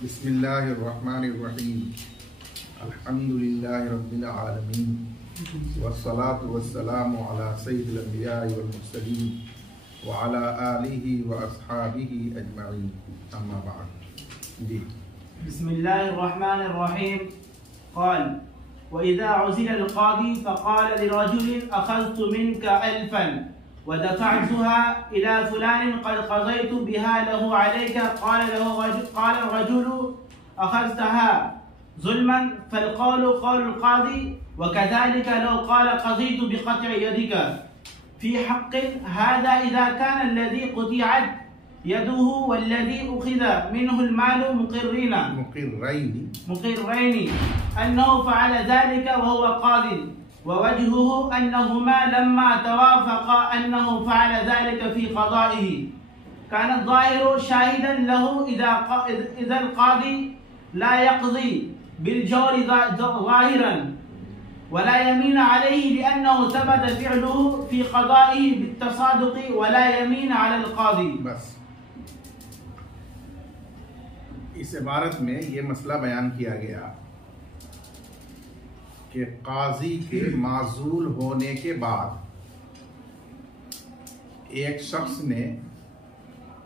बिस्मिल्लाहिर्रहमानिर्रहीम अल्हम्दुलिल्लाहि रब्बिल आलमीन वस्सलातु वस्सलामु अला सय्यिदिल अंबिया'i वल मुरसलीन व अला आलिहि व अस्हाबिहि अजमईन अम्मा बाद। जी बिस्मिल्लाहिर्रहमानिर्रहीम क़ाल व इज़ा उज़िला अल-क़ादी फ़क़ाल लिरजुलिन अख़ज़्तु मिनका अल्फ़न व दफ़अतुहा इला फ़ुलान क़द क़ज़यतु बिहा लहु अलैका क़ाल अर्रजुलु अख़ज़्तहा ज़ुल्मन फ़ल-क़ौलु क़ौलुल क़ादी व कज़ालिका लौ क़ाल क़ज़यतु बिक़त्'i यदिका फ़ी हक़्क़िन हाज़ा इज़ा कान अल्लज़ी क़ुतिअत यदुहु वल्लज़ी उख़िज़ मिन्हुल मालु मुक़िर्रैनि अन्नहु फ़अल ज़ालिका व हुवा क़ादिन व वजहुहु अन्नहुमा लम्मा तवाफ़क़ा अन्नहु फ़अल ज़ालिका फ़ी क़ज़ाइहि कान अज़-ज़ाहिरु शाहिदन लहु इज़ा अल-क़ादी ला यक़ज़ी बिल-जौरि ज़ाहिरन व ला यमीन अलैहि लिअन्नहु सबत फ़िअलुहु फ़ी क़ज़ाइहि बित-तसादुक़ि व ला यमीन अला अल-क़ादी। बस इस इबारत में ये मसला बयान किया गया कि काजी के माजूल होने के बाद एक शख्स ने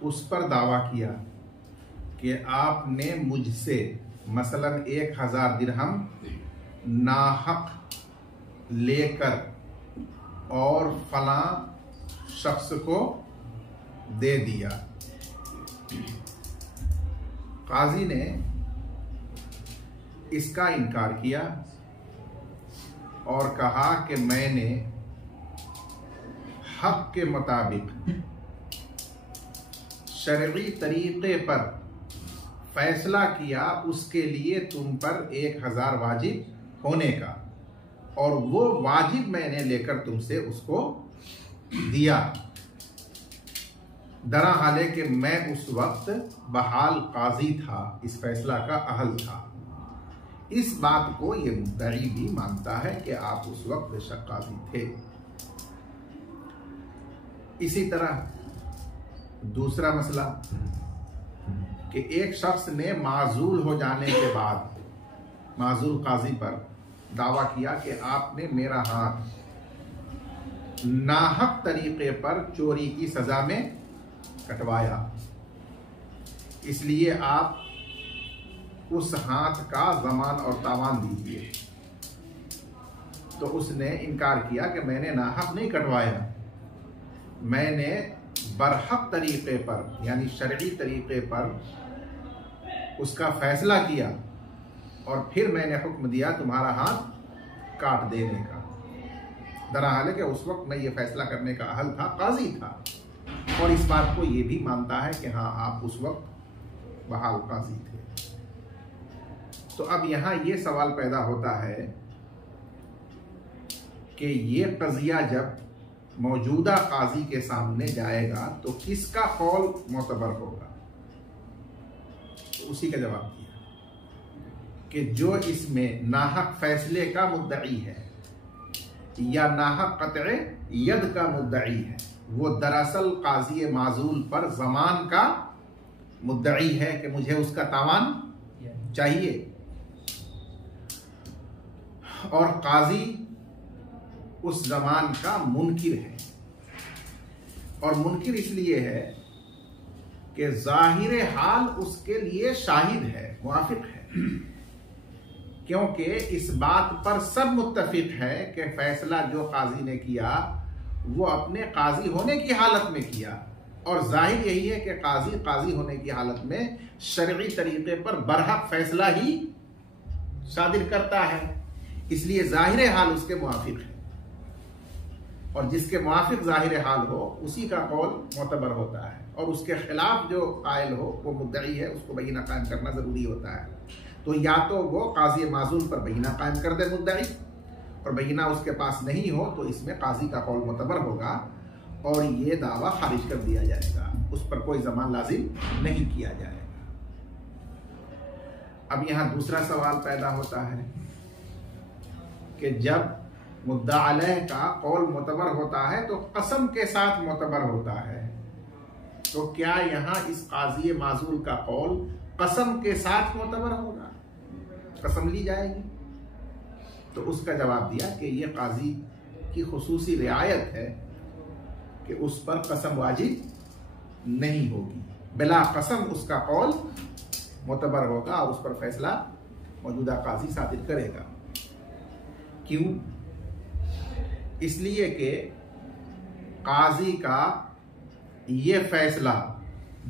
उस पर दावा किया कि आपने मुझसे मसलन 1000 दिरहम नाहक लेकर और फलां शख्स को दे दिया। काजी ने इसका इनकार किया और कहा कि मैंने हक के मुताबिक शरई तरीके पर फैसला किया, उसके लिए तुम पर 1000 वाजिब होने का, और वो वाजिब मैंने लेकर तुमसे उसको दिया। दरा हाले कि मैं उस वक्त बहाल काजी था, इस फैसला का अहल था। इस बात को ये मुद्दई भी मानता है कि आप उस वक्त बेशक काजी थे। इसी तरह दूसरा मसला कि एक शख्स ने माजूल हो जाने के बाद माजूल काजी पर दावा किया कि आपने मेरा हाथ नाहक तरीके पर चोरी की सजा में कटवाया, इसलिए आप उस हाथ का ज़मान और तावान दीजिए। तो उसने इनकार किया कि मैंने नाहक नहीं कटवाया, मैंने बरहक तरीके पर यानी शरई तरीके पर उसका फैसला किया और फिर मैंने हुक्म दिया तुम्हारा हाथ काट देने का। दरहाल कि उस वक्त मैं ये फैसला करने का अहल था, काजी था, और इस बात को ये भी मानता है कि हाँ आप उस वक्त बहाल काजी थे। तो अब यहाँ ये सवाल पैदा होता है कि ये कज़िया जब मौजूदा काजी के सामने जाएगा तो किसका कौल मोतबर होगा। तो उसी का जवाब दिया कि जो इसमें नाहक फैसले का मुद्दई है या नाहक क़त्अ यद का मुद्दई है, वो दरअसल काजी माजूल पर ज़मान का मुद्दई है कि मुझे उसका तावान चाहिए, और काजी उस ज़मान का मुनकिर है। और मुनकिर इसलिए है कि ज़ाहिर हाल उसके लिए शाहिद है, मुआफ़िक है, क्योंकि इस बात पर सब मुत्तफ़िक है कि फैसला जो काजी ने किया वो अपने काजी होने की हालत में किया, और जाहिर यही है कि काजी होने की हालत में शरई तरीके पर बरहक फैसला ही सादिर करता है, इसलिए जाहिर हाल उसके मुआफ़िक है, और जिसके मुआफ़िक जाहिर हाल हो उसी का कौल मोतबर होता है, और उसके खिलाफ जो कायल हो वो मुद्दई है, उसको बयीना कायम करना ज़रूरी होता है। तो या तो वो काजी माजूल पर बयीना कायम कर दे मुद्दई, और बयीना उसके पास नहीं हो तो इसमें काजी का कौल मोतबर होगा और ये दावा खारिज कर दिया जाएगा, उस पर कोई ज़मान लाजिम नहीं किया जाएगा। अब यहाँ दूसरा सवाल पैदा होता है कि जब मुद्दा अलैह का कौल मोतबर होता है तो कसम के साथ मोतबर होता है, तो क्या यहाँ इस काजी माजूल का कौल कसम के साथ मोतबर होगा, कसम ली जाएगी। तो उसका जवाब दिया कि ये काजी की खुसूसी रियायत है कि उस पर कसम वाजिब नहीं होगी, बिला कसम उसका कौल मोतबर होगा और उस पर फैसला मौजूदा काजी साबित करेगा। क्यों? इसलिए कि काजी का ये फैसला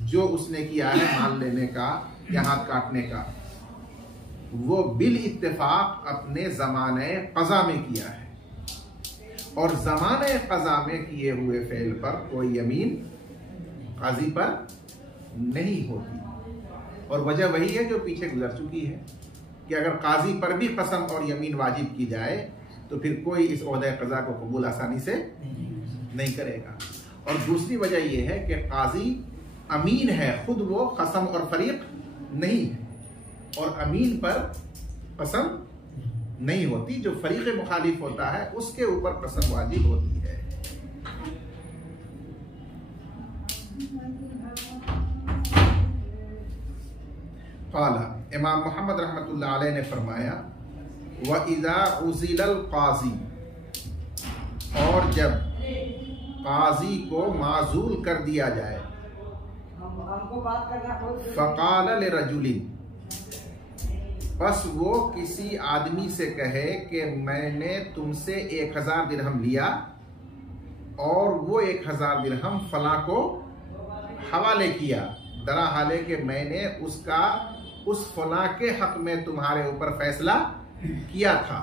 जो उसने किया है माल लेने का या हाथ काटने का, वो बिल इत्तेफाक अपने ज़माने क़ज़ा में किया है, और ज़माने क़ज़ा में किए हुए फ़ेल पर कोई यमीन काजी पर नहीं होती। और वजह वही है जो पीछे गुजर चुकी है कि अगर काजी पर भी कसम और यमीन वाजिब की जाए तो फिर कोई इस ओहदे क़ज़ा को कबूल आसानी से नहीं करेगा। और दूसरी वजह यह है कि काजी अमीन है, खुद वो कसम और फरीक नहीं है, और अमीन पर कसम नहीं होती। जो फरीक मुखालिफ होता है उसके ऊपर कसम वाजिब होती है। क़ाला, इमाम मोहम्मद रहमतुल्लाह अलैह ने फरमाया, व इज़ा उज़िलल क़ाज़ी, और जब काजी को माजूल कर दिया जाए, फ़क़ाल लिरजुलिन, बस वो किसी आदमी से कहे कि मैंने तुमसे 1000 दिरहम लिया और वो 1000 दिरहम फला को हवाले किया, दरा हाले कि मैंने उसका उस फला के हक में तुम्हारे ऊपर फैसला किया था।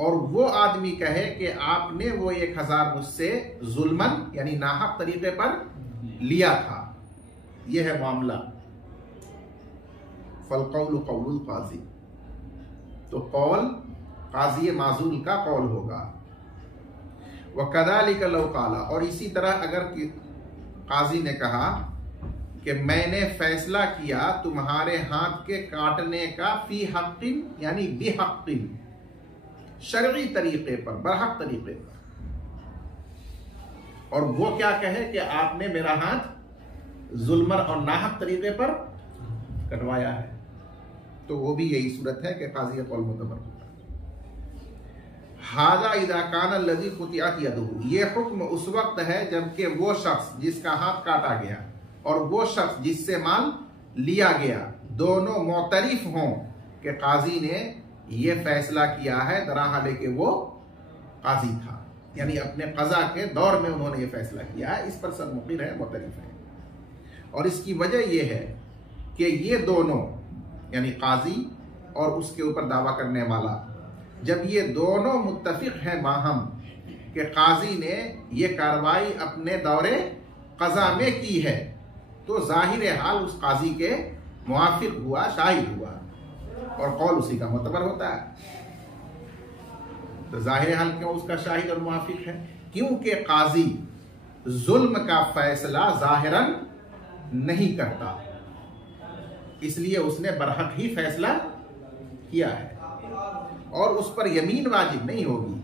और वो आदमी कहे कि आपने वो 1000 मुझसे जुल्मन यानी नाहक तरीके पर लिया था। यह है मामला। फल कौल कौलुल काजी, तो कौल काजी माजूल का कौल होगा। वह कदालिक लौ काला, और इसी तरह अगर काजी ने कहा कि मैंने फैसला किया तुम्हारे हाथ के काटने का फी हक़्क़िन यानी बिहक़्क़िन, शरई तरीके पर, बरहक तरीके पर, और वो क्या कहे कि आपने मेरा हाथ जुल्मन और नाहक तरीके पर कटवाया है, तो वो भी यही सूरत है कि काजी का कौल मुतबर होगा। हाजा इज़ा कान लज़ी क़ुतिअत यदुहु, ये हुक्म उस वक्त है जबकि वो शख्स जिसका हाथ काटा गया और वो शख्स जिससे माल लिया गया दोनों मोतरिफ हों कि काजी ने ये फैसला किया है, दरा हाले कि वो काजी था, यानी अपने क़ज़ा के दौर में उन्होंने ये फैसला किया है। इस पर सब मुक़िर है, मुतरिफ है। और इसकी वजह यह है कि ये दोनों यानी काजी और उसके ऊपर दावा करने वाला, जब ये दोनों मुत्तफिक हैं बाहम कि काजी ने ये कार्रवाई अपने दौरे क़ज़ा में की है, तो जाहिर हाल उस काजी के मुआफिक हुआ, शाहिद हुआ, और कौल उसी का मुतबर होता है। तो जाहिर हाल क्यों उसका शाहिद और मुआफिक है? क्योंकि काजी जुल्म का फैसला जाहिरन नहीं करता, इसलिए उसने बरहक ही फैसला किया है, और उस पर यमीन वाजिब नहीं होगी,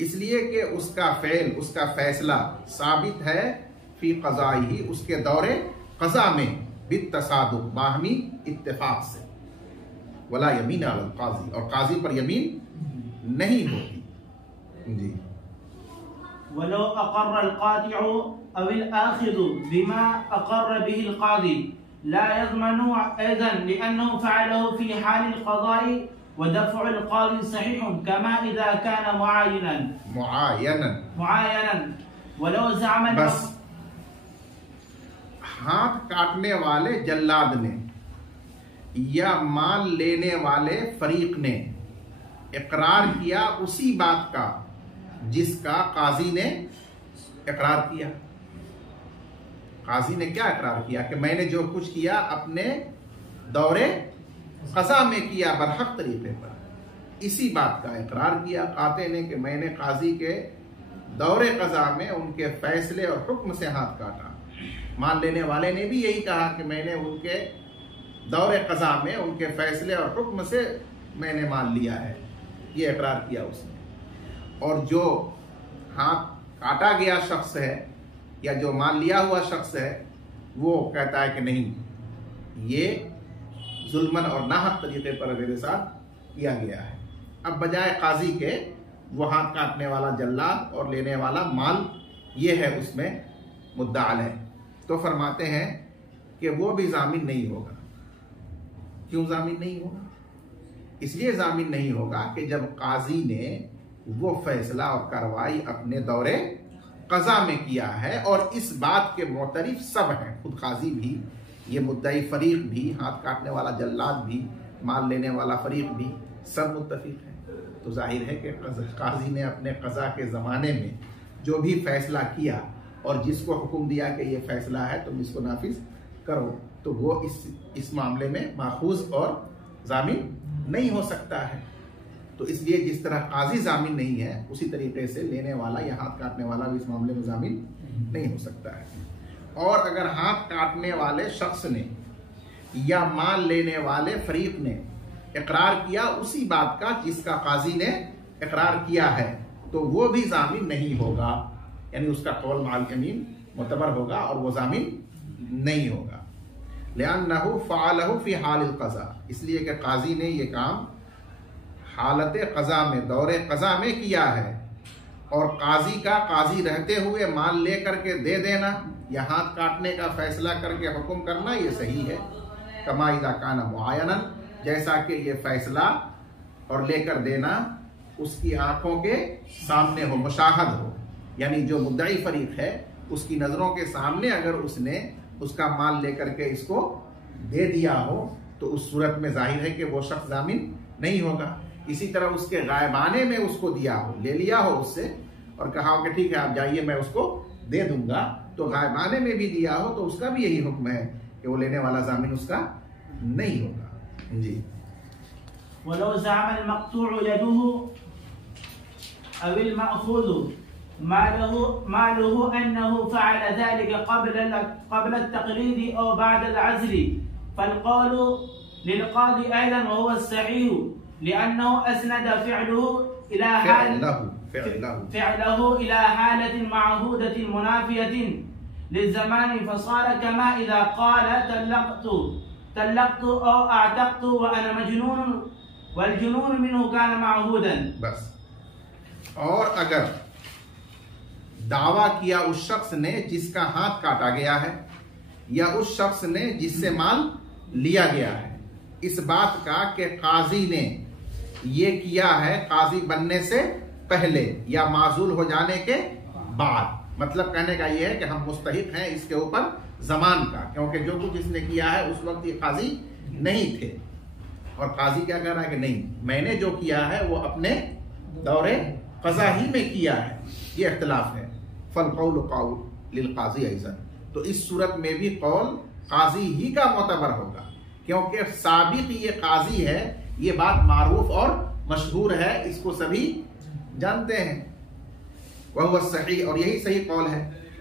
इसलिए कि उसका फेल, उसका फैसला साबित है फी क़ज़ाई, उसके दौरे क़ज़ा में बित्तसादुक़, बाहमी इत्तेफाक से, वला यमीन अलल क़ाज़ी, और काजी पर यमीन नहीं होती। जी। वलो अक़र्र अल-क़ातिअ अविल आख़िज़ु बिमा अक़र्र बिही अल-क़ाज़ी ला यज़मनु ऐज़न लिअन्नहु फ़अलहु फ़ी हालिल क़ज़ाई व दफ़्अुल क़ाज़ी सहीहुन कमा इज़ा कान मुआय्यनन वलो ज़अम। बस हाथ काटने वाले जल्लाद ने या माल लेने वाले फरीक ने इकरार किया उसी बात का जिसका काजी ने इकरार किया। काजी ने क्या इकरार किया कि मैंने जो कुछ किया अपने दौरे क़ज़ा में किया बरहक तरीके पर, इसी बात का इकरार किया काते ने कि मैंने काजी के दौरे क़ज़ा में उनके फैसले और हुक्म से हाथ काटा। माल लेने वाले ने भी यही कहा कि मैंने उनके दौरे क़ज़ा में उनके फैसले और हुक्म से मैंने माल लिया है, ये इकरार किया उसने। और जो हाथ काटा गया शख्स है या जो माल लिया हुआ शख्स है वो कहता है कि नहीं, ये जुल्मन और नाहक तरीके पर मेरे साथ किया गया है। अब बजाय काजी के वो हाथ काटने वाला जल्लाद और लेने वाला माल ये है उसमें मुद्दा अलैह, तो फरमाते हैं कि वो भी जामिन नहीं होगा। क्यों जामिन नहीं होगा? इसलिए जामिन नहीं होगा कि जब काजी ने वो फैसला और कार्रवाई अपने दौरे कज़ा में किया है और इस बात के मोतरिफ सब हैं, खुद काजी भी, ये मुद्दई फरीक भी, हाथ काटने वाला जल्लाद भी, माल लेने वाला फरीक भी, सब मुत्तफिक हैं, तो जाहिर है कि काजी ने अपने कज़ा के ज़माने में जो भी फैसला किया और जिसको हुक्म दिया कि ये फैसला है तुम इसको नाफिज करो, तो वो इस मामले में माखूज और जामिन नहीं हो सकता है। तो इसलिए जिस तरह काजी जामिन नहीं है, उसी तरीके से लेने वाला या हाथ काटने वाला भी इस मामले में जामिन नहीं हो सकता है। और अगर हाथ काटने वाले शख्स ने या माल लेने वाले फरीक ने इकरार किया उसी बात का जिसका काजी ने इकरार किया है, तो वो भी जामिन नहीं होगा, यानी उसका कौल माल यमीन मुतबर होगा और वो जामिन नहीं होगा। लिअन्नहु फ़अलहु फ़ी हालिल क़ज़ा, इसलिए कि काजी ने ये काम हालत क़ज़ा में, दौरे क़ज़ा में किया है। और काजी का काजी रहते हुए माल ले करके दे देना या हाथ काटने का फैसला करके हुक्म करना ये सही है। कमा इज़ा काना मुआयनन, जैसा कि ये फैसला और लेकर देना उसकी आंखों के सामने हो, मुशाहद हो, यानी जो मुद्दई फरीक है उसकी नजरों के सामने अगर उसने उसका माल लेकर के इसको दे दिया हो, तो उस सूरत में जाहिर है कि वो शख्स जामिन नहीं होगा। इसी तरह उसके गायबाने में उसको दिया हो, ले लिया हो उससे और कहा हो कि ठीक है आप जाइए मैं उसको दे दूंगा, तो गायबाने में भी दिया हो तो उसका भी यही हुक्म है कि वो लेने वाला जामिन उसका नहीं होगा। जी। वलो ज़अमल मक़तूअ यदुहु अविल मअख़ूज़ु मालुहु अन्नहु फ़अल ज़ालिका क़ब्ल अत-तक़लीदी औ बअद अल-अज़्ली फ़ल-क़ौलु लिल-क़ाज़ी अयज़न व हुवा as-सहीह लिअन्नहु अस्नद फ़िअलहु इला हालतिन मअहूदतिन मुनाफ़ियतिन लिज़्ज़मानि फ़सार कमा इज़ा क़ाल तल्लक़्तु औ अअतक़्तु व अना मजनून वल जुनून मिन्हु कान मअहूदन। बस। और अगर दावा किया उस शख्स ने जिसका हाथ काटा गया है या उस शख्स ने जिससे माल लिया गया है इस बात का कि काजी ने ये किया है काजी बनने से पहले या माजूल हो जाने के बाद, मतलब कहने का ये है कि हम मुस्तहिक हैं इसके ऊपर जमान का, क्योंकि जो कुछ इसने किया है उस वक्त ये काजी नहीं थे। और काजी क्या कह रहा है कि नहीं, मैंने जो किया है वो अपने दौरे क़ज़ा ही में किया है, ये इख्तिलाफ है। फल कौल कौल लिल काजी अयज़न, तो इस सूरत में भी कौल काजी ही का मोतबर होगा, क्योंकि साबिक ये काजी है, ये बात मारूफ और मशहूर है, इसको सभी जानते हैं। वह हुवा सही, और यही सही कौल है।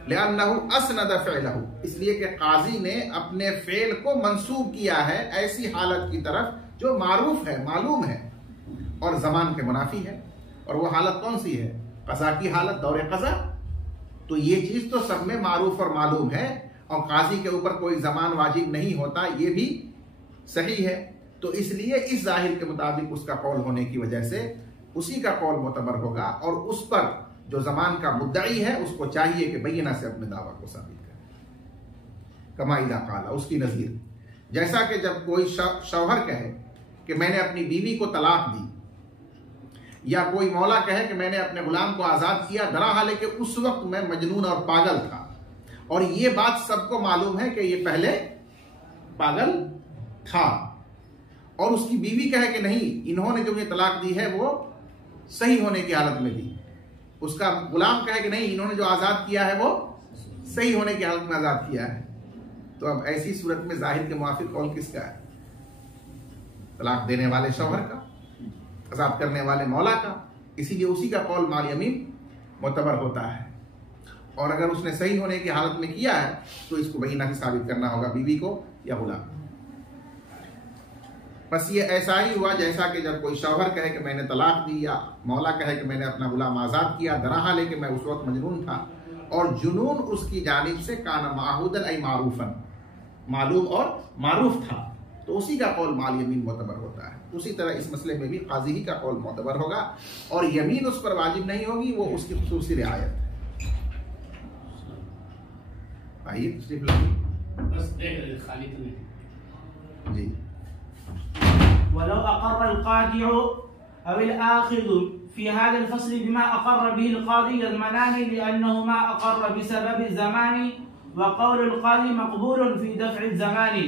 लिअन्नहु अस्नद फ़िअलहु, इसलिए कि काजी ने अपने फ़ेल को मंसूब किया है ऐसी हालत की तरफ जो मारूफ है, मालूम है और ज़मान के मुनाफी है। और वो हालत कौन सी है? क़ज़ा की हालत, दौरे क़ज़ा। तो ये चीज़ तो सब में मारूफ और मालूम है, और काजी के ऊपर कोई ज़मान वाजिब नहीं होता, ये भी सही है। तो इसलिए इस जाहिर के मुताबिक उसका कौल होने की वजह से उसी का कौल मोतबर होगा, और उस पर जो ज़मान का मुद्दई है उसको चाहिए कि बैना से अपने दावा को साबित करे। कमा इज़ा क़ाला, उसकी नज़ीर, जैसा कि जब कोई शौहर कहे कि मैंने अपनी बीवी को तलाक दी, या कोई मौला कहे कि मैंने अपने गुलाम को आज़ाद किया, दरहाल कि उस वक्त मैं मजनून और पागल था, और ये बात सबको मालूम है कि ये पहले पागल था। और उसकी बीवी कहे कि नहीं, इन्होंने जो मुझे तलाक दी है वो सही होने की हालत में दी। उसका गुलाम कहे कि नहीं, इन्होंने जो आज़ाद किया है वो सही होने की हालत में आज़ाद किया है। तो अब ऐसी सूरत में जाहिर के मुआफिक कौल किसका है? तलाक देने वाले शौहर का, आज़ाद करने वाले मौला का। इसीलिए उसी का कौल माल यमीन मोतबर होता है। और अगर उसने सही होने की हालत में किया है तो इसको बैना से साबित करना होगा, बीवी को या गुलाम। बस ये ऐसा ही हुआ जैसा कि जब कोई शौहर कहे कि मैंने तलाक दी, या मौला कहे कि मैंने अपना गुलाम आज़ाद किया, दरहाल कि मैं उस वक्त मजनून था, और जुनून उसकी जानिब से काना माहूदन ऐ मारूफन, मालूम और मारूफ था, तो उसी का कौल माल यमीन मोतबर होता है। उसी तरह इस मसले में भी काजी ही का कौल मोतबर होगा और यमीन उस पर वाजिब नहीं होगी, वो उसकी खुसूसी रियायत है। आइए बस खाली तो नहीं जी। वलो अक़र्र अल-क़ादिउ अव अल-आख़िज़ु फ़ी हाज़ा अल-फ़स्ल बिमा अक़र्र बिही अल-क़ादी यज़मनानि लिअन्नहुमा अक़र्र बिसबब अज़-ज़मानि व क़ौल अल-क़ादी मक़बूल फ़ी दफ़्इ अज़-ज़मानि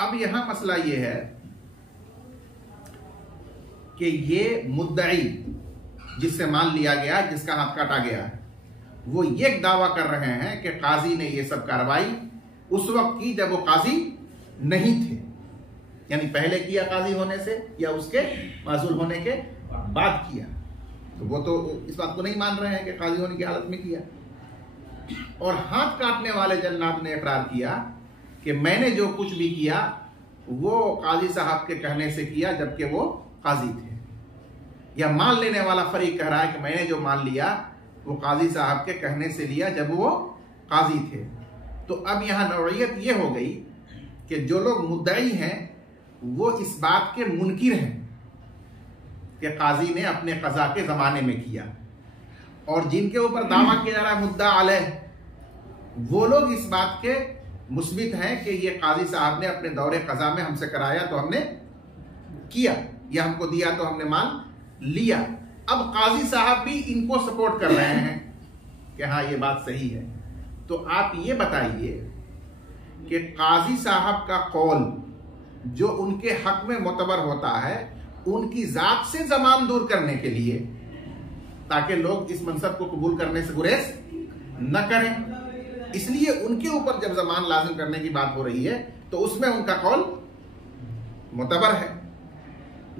अब यहाँ मसला ये है कि ये मुद्दई जिससे मान लिया गया, जिसका हाथ काटा गया है, वो ये दावा कर रहे हैं कि काजी ने ये सब कार्रवाई उस वक्त की जब वो काजी नहीं थे, यानी पहले किया काजी होने से या उसके मासूल होने के बाद किया। तो वो तो इस बात को नहीं मान रहे हैं कि काजी होने की हालत में किया। और हाथ काटने वाले जन्नात ने इकरार किया कि मैंने जो कुछ भी किया वो काजी साहब के कहने से किया जबकि वो काजी थे, या मान लेने वाला फरीक कह रहा है कि मैंने जो मान लिया वो काजी साहब के कहने से लिया जब वो काजी थे। तो अब यहां नौइयत ये हो गई कि जो लोग मुद्दई हैं वो इस बात के मुनकिर हैं कि काजी ने अपने कज़ा के ज़माने में किया, और जिनके ऊपर दावा किया जा रहा है मुद्दा अलैह, वो लोग इस बात के मुस्बित हैं कि ये काजी साहब ने अपने दौरे कज़ा में हमसे कराया तो हमने किया, या हमको दिया तो हमने मान लिया। अब काजी साहब भी इनको सपोर्ट कर रहे हैं कि हाँ ये बात सही है। तो आप ये बताइए कि काजी साहब का कौल जो उनके हक में मोतबर होता है उनकी जात से जमान दूर करने के लिए, ताकि लोग इस मनसब को कबूल करने से गुरेज न करें, इसलिए उनके ऊपर जब जमान लाजिम करने की बात हो रही है तो उसमें उनका कौल मोतबर है,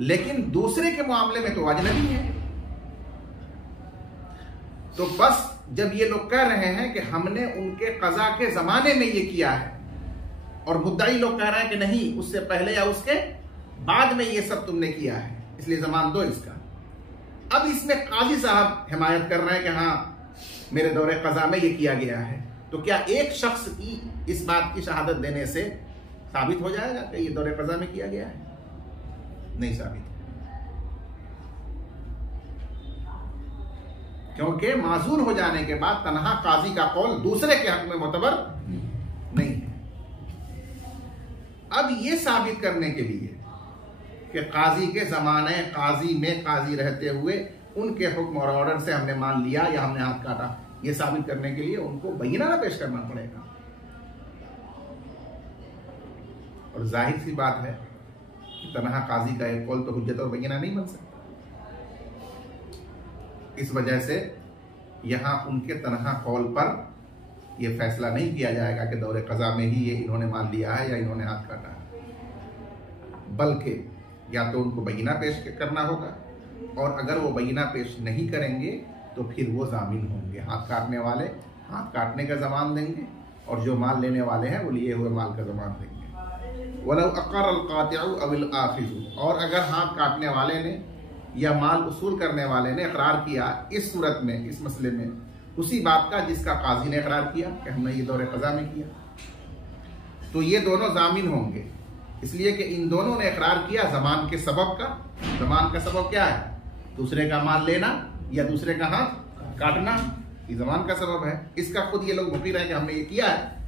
लेकिन दूसरे के मामले में तो अजनबी है। तो बस जब ये लोग कह रहे हैं कि हमने उनके कज़ा के जमाने में ये किया है, और मुद्दाई लोग कह रहे हैं कि नहीं उससे पहले या उसके बाद में ये सब तुमने किया है, इसलिए जमान दो इसका। अब इसमें काजी साहब हिमायत कर रहे हैं कि हाँ मेरे दौरे कज़ा में ये किया गया है। तो क्या एक शख्स की इस बात की शहादत देने से साबित हो जाएगा कि ये दौरे कज़ा में किया गया है? नहीं साबित, क्योंकि माजूर हो जाने के बाद तन्हा काजी का कौल दूसरे के हक में मोतबर नहीं है। अब ये साबित करने के लिए कि काजी के जमाने काजी में काजी रहते हुए उनके हुक्म और ऑर्डर से हमने मान लिया या हमने हाथ काटा, ये साबित करने के लिए उनको बयीना पेश करना पड़ेगा। और जाहिर सी बात है कि तन्हा काजी का एक कौल तो हुज्जत और बयीना नहीं बन सकता। इस वजह से यहां उनके तन्हा कौल पर यह फैसला नहीं किया जाएगा कि दौरे कज़ा में ही ये इन्होंने मान लिया है या इन्होंने हाथ काटा है, बल्कि या तो उनको बयीना पेश करना होगा, और अगर वो बयीना पेश नहीं करेंगे तो फिर वो जामिन होंगे। हाथ काटने वाले हाथ काटने का जमान देंगे, और जो माल लेने वाले हैं वो लिए हुए माल का जमान देंगे। वलो अक़र्र अल-क़ातिउ अव अल-आख़िज़ु, और अगर हाथ काटने वाले ने या माल उसूल करने वाले ने इकरार किया इस सूरत में, इस मसले में, उसी बात का जिसका काजी ने इकरार किया कि हमने ये दौरे कज़ा में किया, तो ये दोनों जामिन होंगे, इसलिए कि इन दोनों ने इकरार किया जमान के सबब का। जमान का सबब क्या है? दूसरे का माल लेना या दूसरे का हाथ काटना, ये जमान का सबब है। इसका खुद ये लोग मुक़िर है कि हमने ये किया है।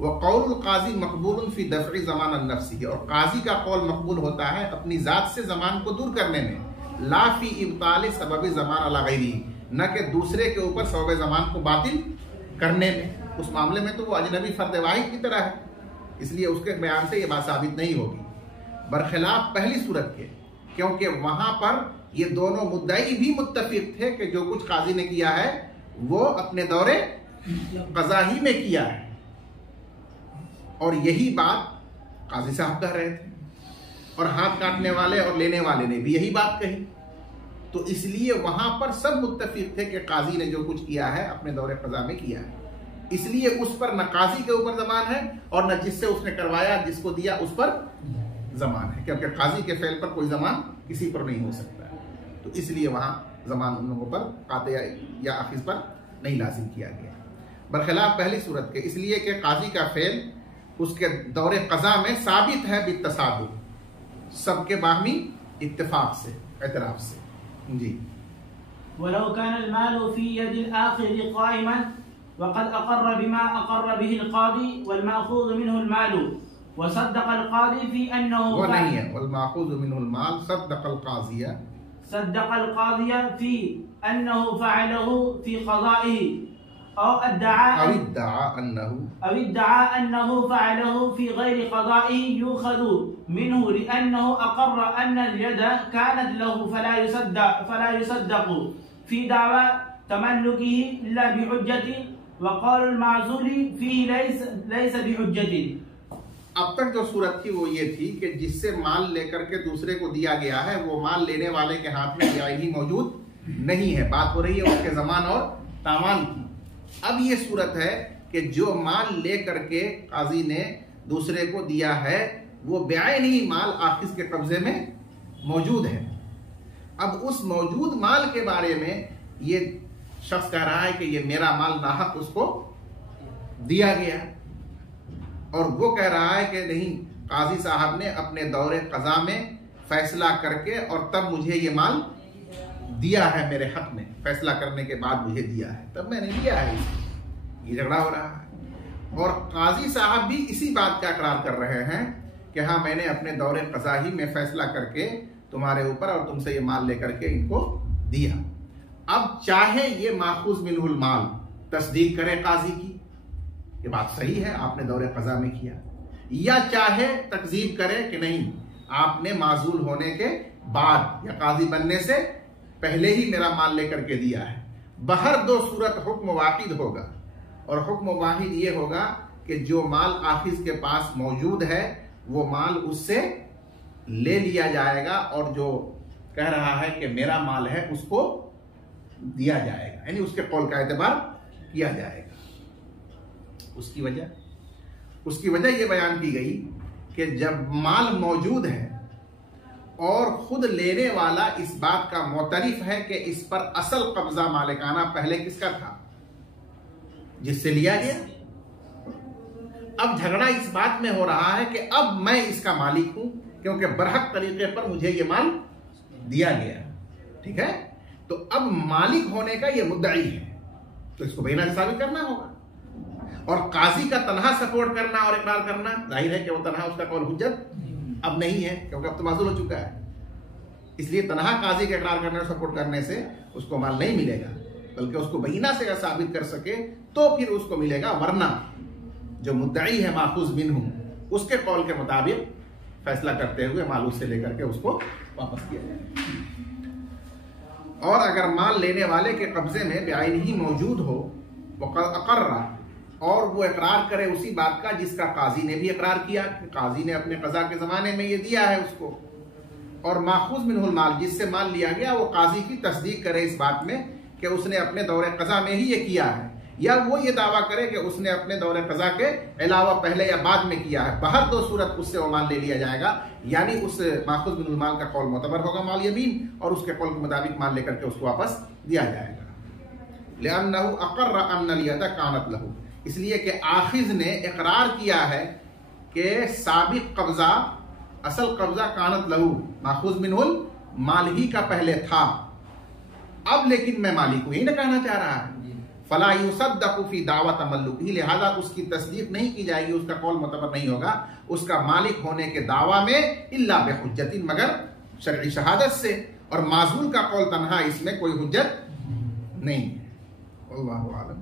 वह कौल काजी मकबूल फी दफ़ई ज़मान अन-नफ्सी, और काजी का कौल मकबूल होता है अपनी जात से जमान को दूर करने में, ला फी इब्ताल सबब ज़मान अला गैरी, न कि दूसरे के ऊपर सबब ज़मान को बातिल करने में। उस मामले में तो वो अजनबी फर्द वाहिद की तरह है, इसलिए उसके बयान से ये बात साबित नहीं होगी, बरखिलाफ पहली सूरत के, क्योंकि वहां पर ये दोनों मुद्दई भी मुत्तफिक थे कि जो कुछ काजी ने किया है वो अपने दौरे कज़ा ही में किया है, और यही बात काजी साहब कह रहे थे, और हाथ काटने वाले और लेने वाले ने भी यही बात कही। तो इसलिए वहां पर सब मुत्तफिक थे कि काजी ने जो कुछ किया है अपने दौरे कज़ा में किया है, इसलिए उस पर न काजी के ऊपर जमान है और न जिससे उसने करवाया जिसको दिया उस पर जमान है, क्योंकि काजी के फेल पर कोई जमान किसी पर नहीं हो सकता है, तो इसलिए वहां जमान उन लोगों पर कातिया या आखिज पर नहीं लाजिम किया गया, बरखिलाफ पहली सूरत के, इसलिए कि काजी का फेल उसके दौरे कज़ा में साबित है बित्तसाबु, सबके बाहमी इत्तेफाक से, एतराफ से। जी वलौ कान अल-माल फी यदि al-आखिर क़ाइमन वक़द अक़र्र बिमा अक़र्र बिही al-क़ादी वल माख़ूज़ मिन्हु al-माल व सद्दक़ al-क़ादी फी अन्नहु वो नहीं है, वल माख़ूज़ मिन्हु al-माल सद्दक़ al-क़ाज़िया फी अन्नहु फ़अलहु फी क़ज़ाइही अव इद्दआ अन्नहु फ़अलहु फी गैरि क़ज़ाइही युख़ज़ु मिन्हु लिअन्नहु अक़र्र अन्न al-यद कानत लहु फला युसद्दक़ु फी दावा तमल्लुकिही इल्ला बिहुज्जतिन व क़ौलु al-माज़ूली फ़ीही लैसा बिहुज्जतिन। अब तक जो सूरत थी वो ये थी कि जिससे माल लेकर के दूसरे को दिया गया है वो माल लेने वाले के हाथ में ही मौजूद नहीं है, बात हो रही है उसके ज़मान और तावान की। अब ये सूरत है कि जो माल ले करके काजी ने दूसरे को दिया है वो बेआईन ही माल आखिज के कब्जे में मौजूद है। अब उस मौजूद माल के बारे में ये शख्स कह रहा है कि ये मेरा माल नाहक उसको दिया गया, और वो कह रहा है कि नहीं, काजी साहब ने अपने दौरे कज़ा में फैसला करके और तब मुझे ये माल दिया है, मेरे हक में फैसला करने के बाद मुझे दिया है, तब मैंने लिया है। ये झगड़ा हो रहा है और काजी साहब भी इसी बात का इकरार कर रहे हैं कि हाँ, मैंने अपने दौरे कज़ा ही में फैसला करके तुम्हारे ऊपर और तुमसे ये माल लेकर के इनको दिया। अब चाहे ये माखूज मिन्हुल माल तस्दीक करे काजी की, ये बात सही है आपने दौरे कज़ा में किया, या चाहे तकजीब करे कि नहीं, आपने माजूल होने के बाद या काजी बनने से पहले ही मेरा माल लेकर के दिया है। बहर दो सूरत हुक्म वाहिद होगा, और हुक्म वाहिद ये होगा कि जो माल आखिज के पास मौजूद है वो माल उससे ले लिया जाएगा, और जो कह रहा है कि मेरा माल है उसको दिया जाएगा, यानी उसके कौल का एतबार किया जाएगा। उसकी वजह यह बयान की गई कि जब माल मौजूद है और खुद लेने वाला इस बात का मोतरिफ है कि इस पर असल कब्जा मालिकाना पहले किसका था, जिससे लिया गया। अब झगड़ा इस बात में हो रहा है कि अब मैं इसका मालिक हूं क्योंकि बरहक तरीके पर मुझे ये माल दिया गया, ठीक है। तो अब मालिक होने का ये मुद्दई है, तो इसको बैना साबित करना होगा, और काजी का तन्हा सपोर्ट करना और इकरार करना, जाहिर है कि वो तन्हा उसका कौल हुज्जत अब नहीं है, क्योंकि अब तो माजूल हो चुका है। इसलिए तन्हा काजी के इकरार करने और सपोर्ट करने से उसको माल नहीं मिलेगा, बल्कि उसको बैना से साबित कर सके तो फिर उसको मिलेगा, वरना जो मुद्दई है माखूज मिन्हु उसके कौल के मुताबिक फैसला करते हुए माल उससे लेकर के उसको वापस किया जाए। और अगर माल लेने वाले के कब्जे में बेआईन ही मौजूद हो, अक़र्रा, और वो इकरार करे उसी बात का जिसका काजी ने भी इकरार किया, काजी ने अपने कज़ा के ज़माने में ये दिया है उसको, और माखूज मिन्हुल माल, जिससे माल लिया गया, वो काजी की तस्दीक करे इस बात में कि उसने अपने दौरे कज़ा में ही ये किया है, या वो ये दावा करे कि उसने अपने दौरे कज़ा के अलावा पहले या बाद में किया है। बहर दो सूरत उससे वो माल ले लिया जाएगा, यानी उस माखूज मिन्हुल माल का कौल मोतबर होगा माल यमीन, और उसके कौल के मुताबिक माल लेकर के उसको वापस दिया जाएगा। लिअन्नहु अक़र्र अन्नल यद कानत लहु, इसलिए कि आखिज ने इकरार किया है कि साबिक कब्जा, असल कब्जा कानत लहू, माखूज मिन्हुल माल ही का पहले था, अब लेकिन मैं मालिक हूं, यही ना कहना चाह रहा है। फला युसद्दक़ु फी दावा तमल्लुकी, लिहाजा उसकी तस्दीक नहीं की जाएगी, उसका कौल मुतबर नहीं होगा उसका मालिक होने के दावा में, इल्ला बिहुज्जतिन, मगर शरई शहादत से, और माजूल का कौल तन्हा इसमें कोई हुज्जत नहीं है। अल्लाहु आलम।